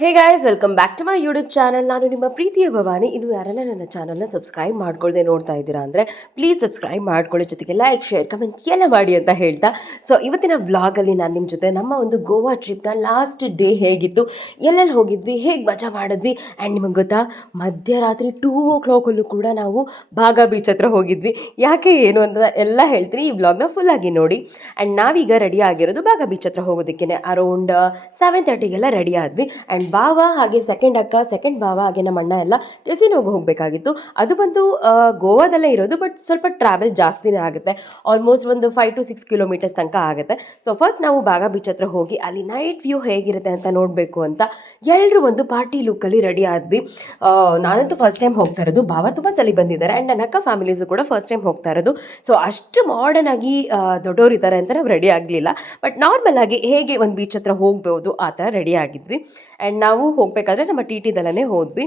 Hey guys, welcome back to my YouTube channel. ನಾನು ನಿಮ್ಮ ಪ್ರೀತಿಯ ಭವಾನಿ. ಇನ್ನು ಯಾರೆಲ್ಲ ನನ್ನ ಚಾನಲ್ನ ಸಬ್ಸ್ಕ್ರೈಬ್ ಮಾಡ್ಕೊಳ್ಳದೆ ನೋಡ್ತಾ ಇದ್ದೀರಾ ಅಂದರೆ ಪ್ಲೀಸ್ ಸಬ್ಸ್ಕ್ರೈಬ್ ಮಾಡ್ಕೊಳ್ಳಿ, ಜೊತೆಗೆ ಲೈಕ್, ಶೇರ್, ಕಮೆಂಟ್ ಎಲ್ಲ ಮಾಡಿ ಅಂತ ಹೇಳ್ತಾ, ಸೊ ಇವತ್ತಿನ ವ್ಲಾಗಲ್ಲಿ ನಾನು ನಿಮ್ಮ ಜೊತೆ ನಮ್ಮ ಒಂದು ಗೋವಾ ಟ್ರಿಪ್ನ ಲಾಸ್ಟ್ ಡೇ ಹೇಗಿತ್ತು, ಎಲ್ಲೆಲ್ಲಿ ಹೋಗಿದ್ವಿ, ಹೇಗೆ ಮಜಾ ಮಾಡಿದ್ವಿ, ಆ್ಯಂಡ್ ನಿಮಗೆ ಗೊತ್ತಾ, ಮಧ್ಯರಾತ್ರಿ 2 o'clock ಕೂಡ ನಾವು ಬಾಗಾ ಬೀಚ್ ಹತ್ರ ಹೋಗಿದ್ವಿ. ಯಾಕೆ ಏನು ಅಂತ ಎಲ್ಲ ಹೇಳ್ತೀನಿ, ಈ ವ್ಲಾಗ್ನ ಫುಲ್ ಆಗಿ ನೋಡಿ. ಆ್ಯಂಡ್ ನಾವೀಗ ರೆಡಿ ಆಗಿರೋದು ಬಾಗಾ ಬೀಚ್ ಹತ್ರ ಹೋಗೋದಕ್ಕೆ ಅರೌಂಡ್ 7:30ಗೆಲ್ಲ ರೆಡಿ ಆದ್ವಿ. ಆ್ಯಂಡ್ ಬಾವ ಹಾಗೆ ಸೆಕೆಂಡ್ ಅಕ್ಕ, ಸೆಕೆಂಡ್ ಬಾವ ಹಾಗೆ ನಮ್ಮ ಅಣ್ಣ ಎಲ್ಲ ಡೆಸಿನೋಗೆ ಹೋಗಬೇಕಾಗಿತ್ತು. ಅದು ಬಂದು ಗೋವಾದಲ್ಲೇ ಇರೋದು, ಬಟ್ ಸ್ವಲ್ಪ ಟ್ರಾವೆಲ್ ಜಾಸ್ತಿನೇ ಆಗುತ್ತೆ. ಆಲ್ಮೋಸ್ಟ್ ಒಂದು 5 to 6 ಕಿಲೋಮೀಟರ್ಸ್ ತನಕ ಆಗುತ್ತೆ. ಸೊ ಫಸ್ಟ್ ನಾವು ಬಾಗಾ ಬೀಚ್ ಹತ್ರ ಹೋಗಿ ಅಲ್ಲಿ ನೈಟ್ ವ್ಯೂ ಹೇಗಿರುತ್ತೆ ಅಂತ ನೋಡಬೇಕು ಅಂತ ಎಲ್ಲರೂ ಒಂದು ಪಾರ್ಟಿ ಲುಕ್ಕಲ್ಲಿ ರೆಡಿ ಆದ್ವಿ. ನಾನಂತೂ ಫಸ್ಟ್ ಟೈಮ್ ಹೋಗ್ತಾ ಇರೋದು, ಬಾವ ತುಂಬ ಸಲ ಬಂದಿದ್ದಾರೆ, ಆ್ಯಂಡ್ ನನ್ನ ಅಕ್ಕ ಫ್ಯಾಮಿಲೀಸು ಕೂಡ ಫಸ್ಟ್ ಟೈಮ್ ಹೋಗ್ತಾ ಇರೋದು. ಸೊ ಅಷ್ಟು ಮಾಡರ್ನ್ ಆಗಿ ದೊಡ್ಡವರು ಇದ್ದಾರೆ ಅಂತ ನಾವು ರೆಡಿ ಆಗಲಿಲ್ಲ, ಬಟ್ ನಾರ್ಮಲ್ ಆಗಿ ಹೇಗೆ ಒಂದು ಬೀಚ್ ಹತ್ರ ಹೋಗ್ಬೋದು ಆ ಥರ ರೆಡಿ ಆಗಿದ್ವಿ. ಆ್ಯಂಡ್ ನಾವು ಹೋಗಬೇಕಾದ್ರೆ ನಮ್ಮ ಟಿ.ಟಿ.ದಲ್ಲೇ ಹೋದ್ವಿ.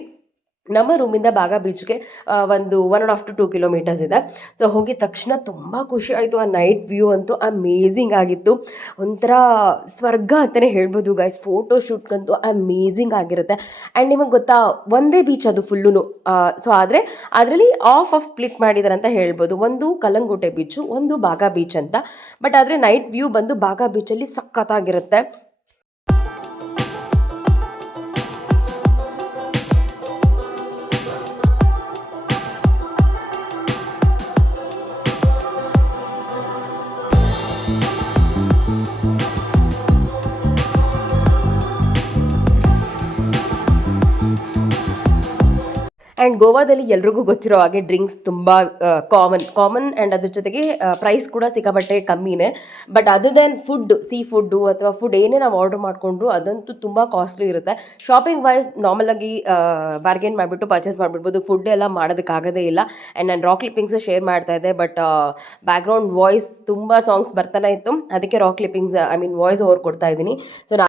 ನಮ್ಮ ರೂಮಿಂದ ಬಾಗಾ ಬೀಚ್ಗೆ ಒಂದು 1.5 to 2 kilometers ಇದೆ. ಸೊ ಹೋಗಿದ ತಕ್ಷಣ ತುಂಬ ಖುಷಿ ಆಯಿತು. ಆ ನೈಟ್ ವ್ಯೂ ಅಂತೂ ಅಮೇಝಿಂಗ್ ಆಗಿತ್ತು, ಒಂಥರ ಸ್ವರ್ಗ ಅಂತಲೇ ಹೇಳ್ಬೋದು ಗೈಸ್. ಫೋಟೋ ಶೂಟ್ಗಂತೂ ಅಮೇಝಿಂಗ್ ಆಗಿರುತ್ತೆ. ಆ್ಯಂಡ್ ನಿಮಗೆ ಗೊತ್ತಾ, ಒಂದೇ ಬೀಚ್ ಅದು ಫುಲ್ಲು. ಸೊ ಆದರೆ ಅದರಲ್ಲಿ ಆಫ್ ಸ್ಪ್ಲಿಟ್ ಮಾಡಿದ್ದಾರೆ ಅಂತ ಹೇಳ್ಬೋದು. ಒಂದು ಕಲ್ಲಂಗೋಟೆ ಬೀಚು, ಒಂದು ಬಾಗಾ ಬೀಚ್ ಅಂತ. ಬಟ್ ಆದರೆ ನೈಟ್ ವ್ಯೂ ಬಂದು ಬಾಗಾ ಬೀಚಲ್ಲಿ ಸಖತ್ತಾಗಿರುತ್ತೆ. ಆ್ಯಂಡ್ ಗೋವಾದಲ್ಲಿ ಎಲ್ರಿಗೂ ಗೊತ್ತಿರೋ ಹಾಗೆ ಡ್ರಿಂಕ್ಸ್ ತುಂಬ ಕಾಮನ್ ಆ್ಯಂಡ್ ಅದ್ರ ಜೊತೆಗೆ ಪ್ರೈಸ್ ಕೂಡ ಸಿಕ್ಕಾಪಟ್ಟೆ ಕಮ್ಮಿನೇ. But other than sea food ಅಥವಾ ಫುಡ್ ಏನೇ ನಾವು ಆರ್ಡರ್ ಮಾಡಿಕೊಂಡ್ರು ಅದಂತೂ ತುಂಬ ಕಾಸ್ಟ್ಲಿ ಇರುತ್ತೆ. ಶಾಪಿಂಗ್ ವೈಸ್ ನಾರ್ಮಲಾಗಿ ಬಾರ್ಗೇನ್ ಮಾಡಿಬಿಟ್ಟು ಪರ್ಚೇಸ್ ಮಾಡಿಬಿಡ್ಬೋದು. ಫುಡ್ ಎಲ್ಲ ಮಾಡೋದಕ್ಕಾಗೋದೇ ಇಲ್ಲ. ಆ್ಯಂಡ್ ನಾನು ರಾಕ್ ಕ್ಲಿಪ್ಪಿಂಗ್ಸ್ ಶೇರ್ ಮಾಡ್ತಾ ಇದ್ದೆ, ಬಟ್ ಬ್ಯಾಕ್ಗ್ರೌಂಡ್ ವಾಯ್ಸ್ ತುಂಬ ಸಾಂಗ್ಸ್ ಬರ್ತಾನೆ ಇತ್ತು, ಅದಕ್ಕೆ ರಾಕ್ ಕ್ಲಿಪ್ಪಿಂಗ್ಸ್ ವಾಯ್ಸ್ ಓವರ್ ಕೊಡ್ತಾ ಇದ್ದೀನಿ. ಸೊ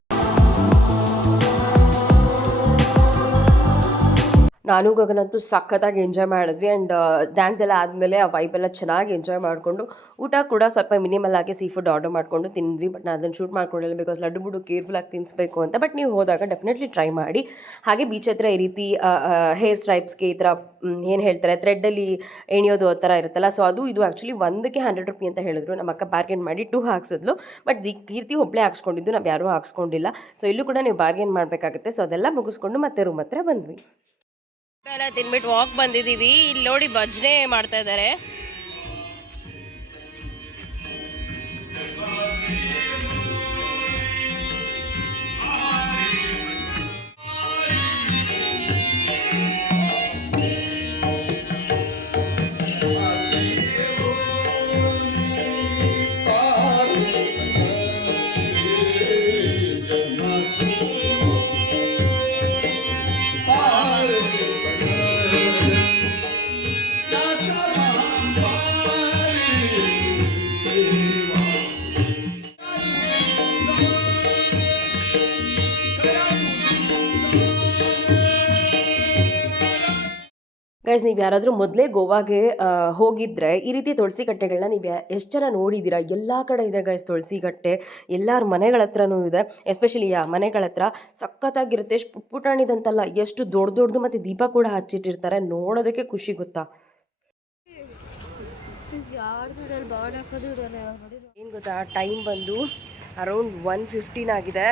ನಾನು ಗಗನಂತೂ ಸಖತ್ತಾಗಿ ಎಂಜಾಯ್ ಮಾಡಿದ್ವಿ. ಆ್ಯಂಡ್ ಡ್ಯಾನ್ಸ್ ಎಲ್ಲ ಆದಮೇಲೆ ಆ ವೈಬೆಲ್ಲ ಚೆನ್ನಾಗಿ ಎಂಜಾಯ್ ಮಾಡಿಕೊಂಡು ಊಟ ಕೂಡ ಸ್ವಲ್ಪ ಮಿನಿಮಲ್ ಆಗಿ ಸೀ ಫುಡ್ ಆರ್ಡರ್ ಮಾಡಿಕೊಂಡು ತಿಂದ್ವಿ. ಬಟ್ ನಾನು ಅದನ್ನು ಶೂಟ್ ಮಾಡ್ಕೊಂಡಿಲ್ಲ, ಬಿಕಾಸ್ ಲಡ್ಡು ಬುಡು ಕೇರ್ಫುಲ್ಲಾಗಿ ತಿನ್ನಿಸ್ಬೇಕು ಅಂತ. ಬಟ್ ನೀವು ಹೋದಾಗ ಡೆಫಿನೆಟ್ಲಿ ಟ್ರೈ ಮಾಡಿ. ಹಾಗೆ ಬೀಚ್ ಹತ್ರ ಈ ರೀತಿ ಹೇರ್ ಸ್ಟ್ರೈಪ್ಸ್ಗೆ ಈ ಥರ ಏನು ಹೇಳ್ತಾರೆ, ಥ್ರೆಡ್ಡಲ್ಲಿ ಎಣಿಯೋದು ಆ ಥರ ಇರುತ್ತಲ್ಲ, ಸೊ ಅದು ಇದು ಆ್ಯಕ್ಚುಲಿ ಒಂದಕ್ಕೆ 100 ರೂಪಿ ಅಂತ ಹೇಳಿದ್ರು. ನಮ್ಮ ಅಕ್ಕ ಬಾರ್ಗೇನ್ ಮಾಡಿ 2 ಹಾಕ್ಸಿದ್ಲು. ಬಟ್ ಕೀರ್ತಿ ಒಬ್ಬಳೇ ಹಾಕ್ಸ್ಕೊಂಡಿದ್ದು, ನಾವು ಯಾರೂ ಹಾಕ್ಸ್ಕೊಂಡಿಲ್ಲ. ಸೊ ಇಲ್ಲೂ ಕೂಡ ನೀವು ಬಾರ್ಗೇನ್ ಮಾಡಬೇಕಾಗುತ್ತೆ. ಸೊ ಅದೆಲ್ಲ ಮುಗಿಸ್ಕೊಂಡು ಮತ್ತೆ ರೂಮ್ ಹತ್ರ ಬಂದ್ವಿ. ಎಲ್ಲ ತಿನ್ಬಿಟ್ಟು ವಾಕ್ ಬಂದಿದ್ದೀವಿ. ಇಲ್ಲಿ ನೋಡಿ ಭಜನೆ ಮಾಡ್ತಾ ಇದ್ದಾರೆ. ಗೈಸ್, ನೀವು ಯಾರಾದರೂ ಮೊದಲೇ ಗೋವಾಗೆ ಹೋಗಿದ್ರೆ ಈ ರೀತಿ ತುಳಸಿ ಕಟ್ಟೆಗಳನ್ನ ನೀವು ಎಷ್ಟು ಜನ ನೋಡಿದ್ದೀರಾ? ಎಲ್ಲ ಕಡೆ ಇದೆ ಗೈಸ್ ತುಳಸಿ ಕಟ್ಟೆ, ಎಲ್ಲರ ಮನೆಗಳ ಹತ್ರನೂ ಇದೆ. ಎಸ್ಪೆಷಲಿ ಆ ಮನೆಗಳ ಹತ್ರ ಸಖತ್ತಾಗಿರುತ್ತೆ. ಎಷ್ಟು ಪುಟ್ಪುಟಾಣಿದಂತಲ್ಲ, ಎಷ್ಟು ದೊಡ್ಡದು ಮತ್ತು ದೀಪ ಕೂಡ ಹಚ್ಚಿಟ್ಟಿರ್ತಾರೆ. ನೋಡೋದಕ್ಕೆ ಖುಷಿ ಗೊತ್ತಾ. ಏನು ಗೊತ್ತಾ, ಟೈಮ್ ಬಂದು ಅರೌಂಡ್ 1:15 ಆಗಿದೆ.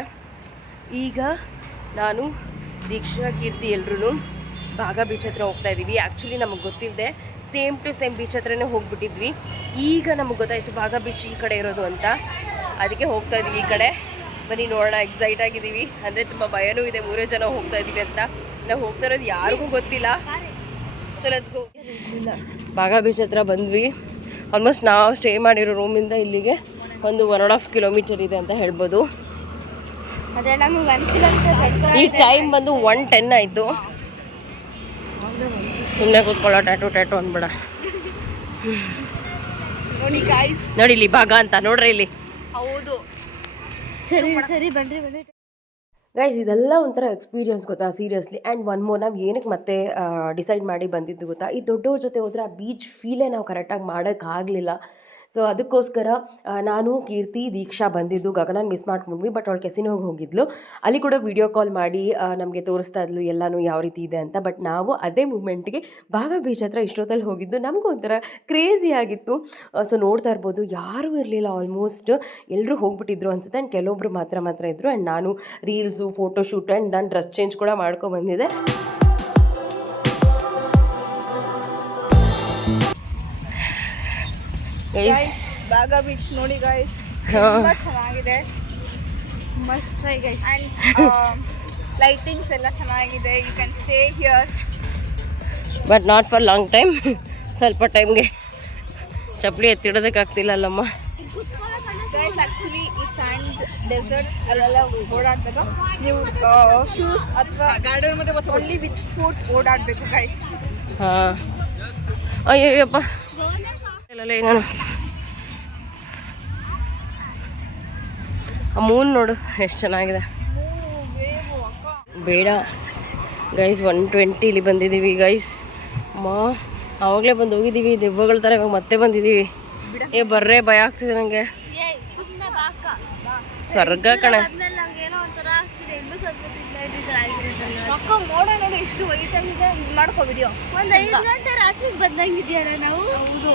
ಈಗ ನಾನು, ದೀಕ್ಷಾ, ಕೀರ್ತಿ ಎಲ್ಲರೂ ಬಾಗಾ ಬೀಚ್ ಹತ್ರ ಹೋಗ್ತಾ ಇದ್ದೀವಿ. ಆ್ಯಕ್ಚುಲಿ ನಮಗೆ ಗೊತ್ತಿಲ್ಲದೆ ಸೇಮ್ ಟು ಸೇಮ್ ಬೀಚ್ ಹತ್ರನೇ ಹೋಗ್ಬಿಟ್ಟಿದ್ವಿ. ಈಗ ನಮಗೆ ಗೊತ್ತಾಯಿತು ಬಾಗಾ ಬೀಚ್ ಈ ಕಡೆ ಇರೋದು ಅಂತ, ಅದಕ್ಕೆ ಹೋಗ್ತಾ ಇದ್ದೀವಿ ಈ ಕಡೆ. ಬನ್ನಿ ನೋಡೋಣ, ಎಕ್ಸೈಟ್ ಆಗಿದ್ದೀವಿ. ಅಂದರೆ ತುಂಬ ಭಯನೂ ಇದೆ, 3 ಜನ ಹೋಗ್ತಾ ಇದ್ದೀವಿ ಅಂತ. ನಾವು ಹೋಗ್ತಾ ಇರೋದು ಯಾರಿಗೂ ಗೊತ್ತಿಲ್ಲ. So let's go. Baga beach ಹತ್ರ ಬಂದ್ವಿ. ಆಲ್ಮೋಸ್ಟ್ ನಾವು ಸ್ಟೇ ಮಾಡಿರೋ ರೂಮಿಂದ ಇಲ್ಲಿಗೆ ಒಂದು 1.5 kilometer ಇದೆ ಅಂತ ಹೇಳ್ಬೋದು. ಈ ಟೈಮ್ ಬಂದು 1:10 ಆಯಿತು. ಸುಮ್ಮನೆ ಕೂತ್ಕೊಳ್ಳೋ, ಟ್ಯಾಟು ಅಂದ್ಬೇಡ. ನೋಡಿ ಇಲ್ಲಿ ಭಾಗ ಅಂತ ನೋಡ್ರಿ, ಇಲ್ಲಿ ಹೌದು. ಸರಿ ಬನ್ರಿ ಗೈಸ್, ಇದೆಲ್ಲ ಒಂಥರ ಎಕ್ಸ್ಪೀರಿಯನ್ಸ್ ಗೊತ್ತಾ, ಸೀರಿಯಸ್ಲಿ. ಆ್ಯಂಡ್ ಒನ್ ಮೋರ್, ನಾವು ಏನಕ್ಕೆ ಮತ್ತೆ ಡಿಸೈಡ್ ಮಾಡಿ ಬಂದಿದ್ದು ಗೊತ್ತಾ, ಈ ದೊಡ್ಡವ್ರ ಜೊತೆ ಹೋದರೆ ಆ ಬೀಚ್ ಫೀಲೇ ನಾವು ಕರೆಕ್ಟಾಗಿ ಮಾಡೋಕ್ಕಾಗಲಿಲ್ಲ. ಸೊ ಅದಕ್ಕೋಸ್ಕರ ನಾನು ಕೀರ್ತಿ ದೀಕ್ಷಾ ಬಂದಿದ್ದು ಗಗನನ ಮಿಸ್ ಮಾಡ್ಕೊಂಡ್ವಿ. ಬಟ್ ಅವಳು ಕೆಸಿನೋಗಿ ಹೋಗಿದ್ಲು. ಅಲ್ಲಿ ಕೂಡ ವಿಡಿಯೋ ಕಾಲ್ ಮಾಡಿ ನಮಗೆ ತೋರಿಸ್ತಾ ಇದ್ಲು ಎಲ್ಲನೂ ಯಾವ ರೀತಿ ಇದೆ ಅಂತ. ಬಟ್ ನಾವು ಅದೇ ಮೂಮೆಂಟ್ಗೆ ಭಾಗ ಬೀಚ್ ಹತ್ರ ಇಷ್ಟೊತ್ತಲ್ಲಿ ಹೋಗಿದ್ದು ನಮಗೂ ಒಂಥರ ಕ್ರೇಜಿ ಆಗಿತ್ತು. ಸೊ ನೋಡ್ತಾ ಇರ್ಬೋದು ಯಾರೂ ಇರಲಿಲ್ಲ, ಆಲ್ಮೋಸ್ಟ್ ಎಲ್ಲರೂ ಹೋಗ್ಬಿಟ್ಟಿದ್ರು ಅನ್ಸುತ್ತೆ. ಆ್ಯಂಡ್ ಕೆಲವೊಬ್ರು ಮಾತ್ರ ಇದ್ದರು. ಆ್ಯಂಡ್ ನಾನು ರೀಲ್ಸು, ಫೋಟೋಶೂಟ್ ಆ್ಯಂಡ್ ನಾನು ಡ್ರೆಸ್ ಚೇಂಜ್ ಕೂಡ ಮಾಡ್ಕೊಬಂದಿದ್ದೆ. ಬಾಗ ಬೀಚ್ ನೋಡಿ ಗೈಸ್, ತುಂಬಾ ಚೆನ್ನಾಗಿದೆ. Must try guys. And lightings ಎಲ್ಲ ಚೆನ್ನಾಗಿದೆ. You can stay here but not for long time. ಸ್ವಲ್ಪ ಟೈಮ್ಗೆ ಚಪ್ಪಲಿ ಎತ್ತಿಡೋದಕ್ಕಾಗ್ತಿಲ್ಲಲ್ಲಮ್ಮ. ಗೈಸ್ ಆ್ಯಕ್ಚುಲಿ ಈ ಸ್ಯಾಂಡ್ ಡೆಸರ್ಟ್ಸ್ ಅಲ್ಲೆಲ್ಲ ಓಡಾಡಿದಾಗ ನೀವು ಶೂಸ್ ಅಥವಾ ಓನ್ಲಿ ವಿತ್ ಫುಟ್ ಓಡಾಡಬೇಕು ಗೈಸ್. ಹಾಂ, ಅಯ್ಯಪ್ಪ ಇಲ್ಲ ನಾನು ಆ ಮೂನ್ ನೋಡು ಎಷ್ಟು ಚೆನ್ನಾಗಿದೆ. ಬೇಡ ಗೈಸ್, 120 ಬಂದಿದ್ದೀವಿ ಗೈಸ್. ಆವಾಗಲೇ ಬಂದು ಹೋಗಿದ್ದೀವಿ, ದೆವ್ವಗಳ ಥರ. ಇವಾಗ ಮತ್ತೆ ಬಂದಿದ್ದೀವಿ. ಬರ್ರೇ ಭಯ ಆಗ್ತಿದೆ ನನಗೆ. ಸ್ವರ್ಗ ಕಣೆ. ಎಷ್ಟು ವೈಟ್ ಆಗಿದೆ. ಇದು ಮಾಡ್ಕೋ ವಿಡಿಯೋ. ಒಂದು 5 ಗಂಟೆ ರಾತ್ರಿಗೆ ಬಂದಂಗಿದೆಯಲ್ಲ ನಾವು. ಹೌದು,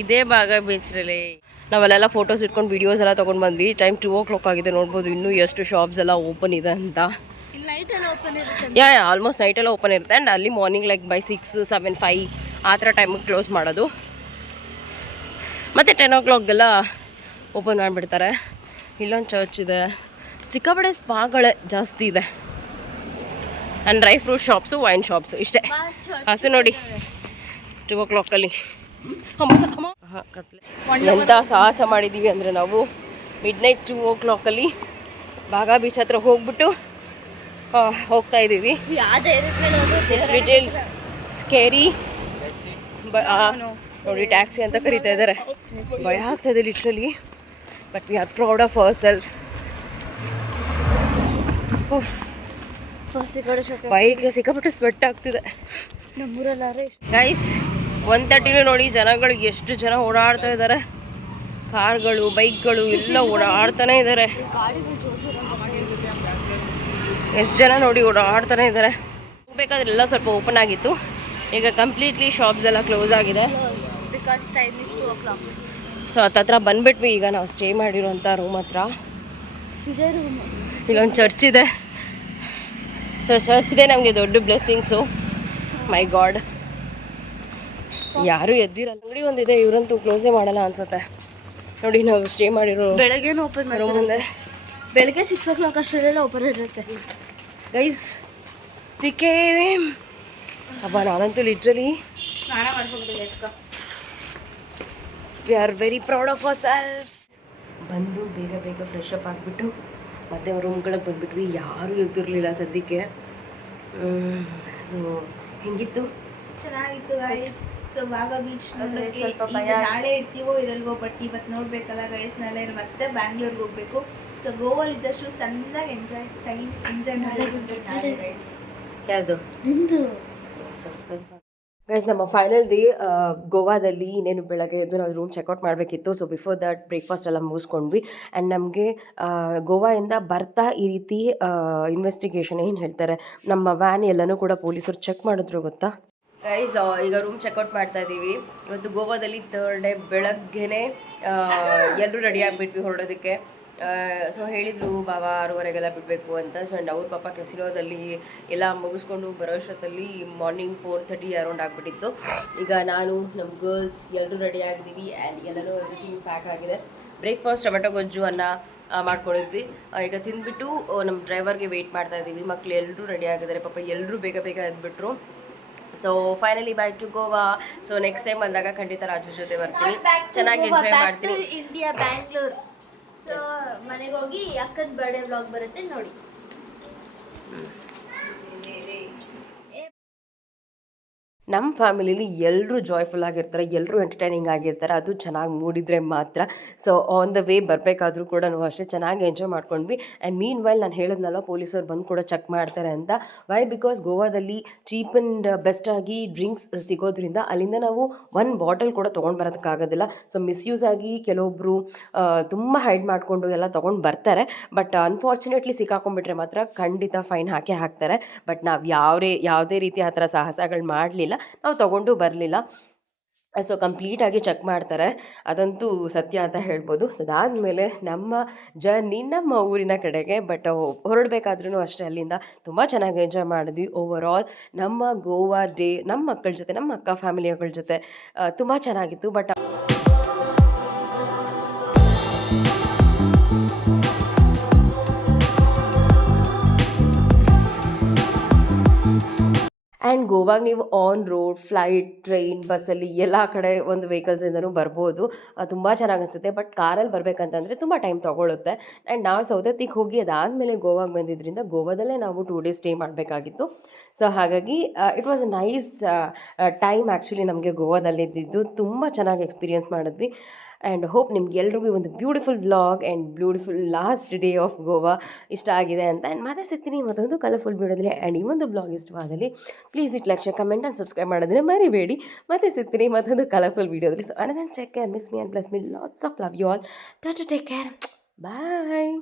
ಇದೇ ಭಾಗ ಬೀಚ್ರಲ್ಲಿ ನಾವಲ್ಲೆಲ್ಲ ಫೋಟೋಸ್ ಇಟ್ಕೊಂಡು ವಿಡಿಯೋಸ್ ಎಲ್ಲ ತೊಗೊಂಡು ಬಂದ್ವಿ. ಟೈಮ್ 2 o'clock ಆಗಿದೆ. ನೋಡ್ಬೋದು ಇನ್ನೂ ಎಷ್ಟು ಶಾಪ್ಸ್ ಎಲ್ಲ ಓಪನ್ ಇದೆ ಅಂತ. ಆಲ್ಮೋಸ್ಟ್ ನೈಟೆಲ್ಲ ಓಪನ್ ಇರುತ್ತೆ. ಆ್ಯಂಡ್ ಅಲ್ಲಿ ಮಾರ್ನಿಂಗ್ ಲೈಕ್ ಬೈ 6, 7, 5 ಆ ಥರ ಟೈಮಿಗೆ ಕ್ಲೋಸ್ ಮಾಡೋದು. ಮತ್ತು 10 o'clockಗೆಲ್ಲ ಓಪನ್ ಮಾಡಿಬಿಡ್ತಾರೆ. ಇಲ್ಲೊಂದು ಚರ್ಚ್ ಇದೆ. ಸಿಕ್ಕಾಪಟ್ಟೆ ಸ್ಪಾಗಳೇ ಜಾಸ್ತಿ ಇದೆ. And dry fruit shops, wine shops ಇಷ್ಟೇ. ಹಸು ನೋಡಿ 2 o'clockಲ್ಲಿ ಎಂಥ ಸಾಹಸ ಮಾಡಿದ್ದೀವಿ ಅಂದರೆ ನಾವು ಮಿಡ್ನೈಟ್ 2 o'clockಲ್ಲಿ ಬಾಗ ಬೀಚ್ ಹತ್ರ ಹೋಗ್ಬಿಟ್ಟು ಹೋಗ್ತಾ ಇದ್ದೀವಿ. Little scary. ನೋಡಿ ಟ್ಯಾಕ್ಸಿ ಅಂತ ಕರೀತಾ ಇದ್ದಾರೆ. ಭಯ ಆಗ್ತಾಯಿದೆ literally. But we are proud of our self. ಬೈಕ್ಗೆ ಸಿಕ್ಕಾಪಟ್ಟೆ ಸ್ವೆಟ್ ಆಗ್ತಿದೆ. ಗೈಸ್ 1:30 ನೋಡಿ, ಜನಗಳು ಎಷ್ಟು ಜನ ಓಡಾಡ್ತಾ ಇದ್ದಾರೆ. ಕಾರ್ಗಳು, ಬೈಕ್ಗಳು ಎಲ್ಲ ಓಡಾಡ್ತಾನೆ ಇದ್ದಾರೆ. ಎಷ್ಟು ಜನ ನೋಡಿ ಓಡಾಡ್ತಾನೆ ಇದ್ದಾರೆ. ಹೋಗ್ಬೇಕಾದ್ರೆ ಎಲ್ಲ ಸ್ವಲ್ಪ ಓಪನ್ ಆಗಿತ್ತು. ಈಗ ಕಂಪ್ಲೀಟ್ಲಿ ಶಾಪ್ಸ್ ಎಲ್ಲ ಕ್ಲೋಸ್ ಆಗಿದೆ. ಸೊ ಹತ್ತತ್ರ ಬಂದ್ಬಿಟ್ವಿ. ಈಗ ನಾವು ಸ್ಟೇ ಮಾಡಿರೋಂಥ ರೂಮ್ ಹತ್ರ ಇಲ್ಲೊಂದು ಚರ್ಚ್ ಇದೆ. ಸೊ ಚರ್ಚ್ ಇದೆ ನಮಗೆ ದೊಡ್ಡ ಬ್ಲೆಸ್ಸಿಂಗ್ಸು. ಮೈ ಗಾಡ್, ಯಾರೂ ಎದ್ದಿರಲ್ಲ. ಅಂಗಡಿ ಒಂದಿದೆ, ಇವರಂತೂ ಕ್ಲೋಸೇ ಮಾಡಲ್ಲ ಅನ್ಸುತ್ತೆ. ನೋಡಿ ನಾವು ಸ್ಟೇ ಮಾಡಿರೋ ಬೆಳಗ್ಗೆ ಓಪನ್ ರೂಮ್ ಮುಂದೆ ಬೆಳಗ್ಗೆ 6 o'clock ಅಷ್ಟರಲ್ಲೆಲ್ಲ ಓಪನ್ ಇರುತ್ತೆ ಗೈಸ್. ಅಬ್ಬ ನಾನಂತೂ ಲಿಟ್ರಲಿ ಸ್ನಾನ ಮಾಡ್ಕೊಂಡಿದ್ದೆ. We are very proud of our self. ಬಂದು ಬೇಗ ಫ್ರೆಶ್ ಅಪ್ ಆಗಿಬಿಟ್ಟು ಮತ್ತೆ ರೂಮ್ಗಳಿಗೆ ಬಂದುಬಿಟ್ವಿ. ಯಾರೂ ಇರ್ತಿರ್ಲಿಲ್ಲ ಸದ್ಯಕ್ಕೆ. ಸೊ ಹೆಂಗಿತ್ತು? ಚೆನ್ನಾಗಿತ್ತು ಗೈಸ್. ಸೊ ಬಾಗ ಬೀಚ್ ಸ್ವಲ್ಪ ನಾಳೆ ಇರ್ತೀವೋ ಇರಲ್ವೋ, ಬಟ್ ಇವತ್ತು ನೋಡ್ಬೇಕಲ್ಲ ಗೈಸ್. ನಾಳೆ ಮತ್ತೆ ಬ್ಯಾಂಗ್ಳೂರ್ಗೆ ಹೋಗ್ಬೇಕು. ಸೊ ಗೋವಲ್ಲಿ ಇದ್ದಷ್ಟು ಚೆನ್ನಾಗಿ ಎಂಜಾಯ್ ಮಾಡಿ ಗೈಸ್. ಯಾವುದು ನಿಂದು ಸಸ್ಪೆನ್ಸ್ ಗೈಸ್. ನಮ್ಮ ಫೈನಲ್ ಡೇ ಗೋವಾದಲ್ಲಿ. ಇನ್ನೇನು ಬೆಳಗ್ಗೆ ಎದ್ದು ನಾವು ರೂಮ್ ಚೆಕ್ಔಟ್ ಮಾಡಬೇಕಿತ್ತು. ಸೊ ಬಿಫೋರ್ ದಟ್ ಬ್ರೇಕ್ಫಾಸ್ಟ್ ಎಲ್ಲ ಮುಗಿಸ್ಕೊಂಡ್ವಿ. ಆ್ಯಂಡ್ ನಮಗೆ ಗೋವಾಯಿಂದ ಬರ್ತಾ ಈ ರೀತಿ ಇನ್ವೆಸ್ಟಿಗೇಷನ್ ಏನು ಹೇಳ್ತಾರೆ, ನಮ್ಮ ವ್ಯಾನ್ ಎಲ್ಲನೂ ಕೂಡ ಪೊಲೀಸರು ಚೆಕ್ ಮಾಡಿದ್ರು ಗೊತ್ತಾ ಗೈಸ್. ಈಗ ರೂಮ್ ಚೆಕ್ಔಟ್ ಮಾಡ್ತಾ ಇದ್ದೀವಿ. ಇವತ್ತು ಗೋವಾದಲ್ಲಿ 3rd ಡೇ ಬೆಳಗ್ಗೆನೇ ಎಲ್ಲರೂ ರೆಡಿ ಆಗಿಬಿಟ್ವಿ ಹೊರಡೋದಕ್ಕೆ. ಸೊ ಹೇಳಿದರು ಬಾಬಾ 6:30 ಬಿಡಬೇಕು ಅಂತ. ಸೊ ಆ್ಯಂಡ್ ಅವ್ರ ಪಾಪ ಕೆಸಿನೋದಲ್ಲಿ ಎಲ್ಲ ಮುಗಿಸ್ಕೊಂಡು ಬರೋಷ್ಟೊತ್ತಲ್ಲಿ ಮಾರ್ನಿಂಗ್ 4:30 ಅರೌಂಡ್ ಆಗಿಬಿಟ್ಟಿತ್ತು. ಈಗ ನಾನು ನಮ್ಮ ಗರ್ಲ್ಸ್ ಎಲ್ಲರೂ ರೆಡಿ ಆಗಿದ್ದೀವಿ. ಆ್ಯಂಡ್ ಎಲ್ಲನೂ ಎವ್ರಿಥಿಂಗ್ ಪ್ಯಾಕ್ ಆಗಿದೆ. ಬ್ರೇಕ್ಫಾಸ್ಟ್ ಟೊಮೆಟೊ ಗೊಜ್ಜು ಅನ್ನ ಮಾಡ್ಕೊಂಡಿದ್ವಿ. ಈಗ ತಿಂದ್ಬಿಟ್ಟು ನಮ್ಮ ಡ್ರೈವರ್ಗೆ ವೆಯ್ಟ್ ಮಾಡ್ತಾ ಇದ್ದೀವಿ. ಮಕ್ಕಳು ಎಲ್ಲರೂ ರೆಡಿ ಆಗಿದ್ದಾರೆ. ಪಾಪ ಎಲ್ಲರೂ ಬೇಗ ಎದ್ಬಿಟ್ರು. So finally back to Goa. So next time ಬಂದಾಗ ಖಂಡಿತ ರಾಜು ಜೊತೆ ಬರ್ತೀನಿ, ಚೆನ್ನಾಗಿ ಎಂಜಾಯ್ ಮಾಡ್ತೀನಿ. ಇಂಡಿಯಾ ಬ್ಯಾಂಗ್ಳೂರ್. ಸೊ ಮನೆಗೆ ಹೋಗಿ ಅಕ್ಕನ ಬರ್ಡೇ ವ್ಲಾಗ್ ಬರುತ್ತೆ ನೋಡಿ. ನಮ್ಮ ಫ್ಯಾಮಿಲಿಲಿ ಎಲ್ಲರೂ ಜಾಯ್ಫುಲ್ ಆಗಿರ್ತಾರೆ, ಎಲ್ಲರೂ ಎಂಟರ್ಟೈನಿಂಗ್ ಆಗಿರ್ತಾರೆ. ಅದು ಚೆನ್ನಾಗಿ ಮೂಡಿದರೆ ಮಾತ್ರ. ಸೊ ಆನ್ ದ ವೇ ಬರಬೇಕಾದ್ರೂ ಕೂಡ ನಾವು ಅಷ್ಟೇ ಚೆನ್ನಾಗಿ ಎಂಜಾಯ್ ಮಾಡ್ಕೊಂಡ್ವಿ. ಆ್ಯಂಡ್ ಮೀನ್ ವೈಲ್ ನಾನು ಹೇಳಿದ್ನಲ್ಲ, ಪೊಲೀಸರು ಬಂದು ಕೂಡ ಚೆಕ್ ಮಾಡ್ತಾರೆ ಅಂತ. ವೈ ಬಿಕಾಸ್ ಗೋವಾದಲ್ಲಿ ಚೀಪ್ ಆ್ಯಂಡ್ ಬೆಸ್ಟಾಗಿ ಡ್ರಿಂಕ್ಸ್ ಸಿಗೋದ್ರಿಂದ ಅಲ್ಲಿಂದ ನಾವು ಒಂದು ಬಾಟಲ್ ಕೂಡ ತೊಗೊಂಡು ಬರೋದಕ್ಕಾಗೋದಿಲ್ಲ. ಸೊ ಮಿಸ್ಯೂಸ್ ಆಗಿ ಕೆಲವೊಬ್ಬರು ತುಂಬ ಹೈಡ್ ಮಾಡಿಕೊಂಡು ಎಲ್ಲ ತೊಗೊಂಡು ಬರ್ತಾರೆ. ಬಟ್ ಅನ್ಫಾರ್ಚುನೇಟ್ಲಿ ಸಿಕ್ಕಾಕೊಂಡ್ಬಿಟ್ರೆ ಮಾತ್ರ ಖಂಡಿತ ಫೈನ್ ಹಾಕೇ ಹಾಕ್ತಾರೆ. ಬಟ್ ನಾವು ಯಾವುದೇ ರೀತಿ ಆ ಥರ ಸಾಹಸಗಳು ಮಾಡಲಿಲ್ಲ, ನಾವು ತೊಗೊಂಡು ಬರಲಿಲ್ಲ. ಸೊ ಕಂಪ್ಲೀಟಾಗಿ ಚೆಕ್ ಮಾಡ್ತಾರೆ, ಅದಂತೂ ಸತ್ಯ ಅಂತ ಹೇಳ್ಬೋದು. ಸೊ ಅದಾದಮೇಲೆ ನಮ್ಮ ಜರ್ನಿ ನಮ್ಮ ಊರಿನ ಕಡೆಗೆ. ಬಟ್ ಹೊರಡಬೇಕಾದ್ರೂ ಅಷ್ಟೇ ಅಲ್ಲಿಂದ ತುಂಬ ಚೆನ್ನಾಗಿ ಎಂಜಾಯ್ ಮಾಡಿದ್ವಿ. ಓವರ್ ಆಲ್ ನಮ್ಮ ಗೋವಾ ಡೇ ನಮ್ಮ ಮಕ್ಕಳ ಜೊತೆ, ನಮ್ಮ ಅಕ್ಕ ಫ್ಯಾಮಿಲಿಗಳ ಜೊತೆ ತುಂಬ ಚೆನ್ನಾಗಿತ್ತು. ಬಟ್ ಆ್ಯಂಡ್ ಗೋವಾಗ ನೀವು ಆನ್ ರೋಡ್, ಫ್ಲೈಟ್, ಟ್ರೈನ್, ಬಸ್ಸಲ್ಲಿ ಎಲ್ಲ ಕಡೆ ಒಂದು ವೆಹಿಕಲ್ಸಿಂದನೂ ಬರ್ಬೋದು. ತುಂಬ ಚೆನ್ನಾಗಿ ಅನಿಸುತ್ತೆ. ಬಟ್ ಕಾರಲ್ಲಿ ಬರಬೇಕಂತಂದರೆ ತುಂಬ ಟೈಮ್ ತೊಗೊಳುತ್ತೆ. ಆ್ಯಂಡ್ ನಾವು ಸೌದತ್ತಿಗೆ ಹೋಗಿ ಅದಾದಮೇಲೆ ಗೋವಾಗೆ ಬಂದಿದ್ದರಿಂದ ಗೋವಾದಲ್ಲೇ ನಾವು 2 ಡೇಸ್ ಸ್ಟೇ ಮಾಡಬೇಕಾಗಿತ್ತು. ಸೊ ಹಾಗಾಗಿ it was a nice time actually ನಮಗೆ ಗೋವಾದಲ್ಲಿದ್ದಿದ್ದು. ತುಂಬ ಚೆನ್ನಾಗಿ ಎಕ್ಸ್ಪೀರಿಯೆನ್ಸ್ ಮಾಡಿದ್ವಿ. ಆ್ಯಂಡ್ ಹೋಪ್ ನಿಮ್ಗೆಲ್ರಿಗೂ ಒಂದು beautiful vlog and beautiful last day of Goa ಇಷ್ಟ ಆಗಿದೆ ಅಂತ. ಆ್ಯಂಡ್ ಮತ್ತೆ ಸಿಗ್ತೀನಿ ಮತ್ತೊಂದು ಕಲರ್ಫುಲ್ ವಿಡಿಯೋದಲ್ಲಿ. ಆ್ಯಂಡ್ ಈ ಒಂದು ಬ್ಲಾಗ್ ಇಷ್ಟವಾದಲ್ಲಿ please it like, share, comment and subscribe ಮಾಡೋದನ್ನ ಮರಿಬೇಡಿ. ಮತ್ತೆ ಸಿಗ್ತೀನಿ ಮತ್ತೊಂದು ಕಲರ್ಫುಲ್ ವಿಡಿಯೋದಲ್ಲಿ. So and then take care, miss me and plus me lots of love you all. Take care, bye.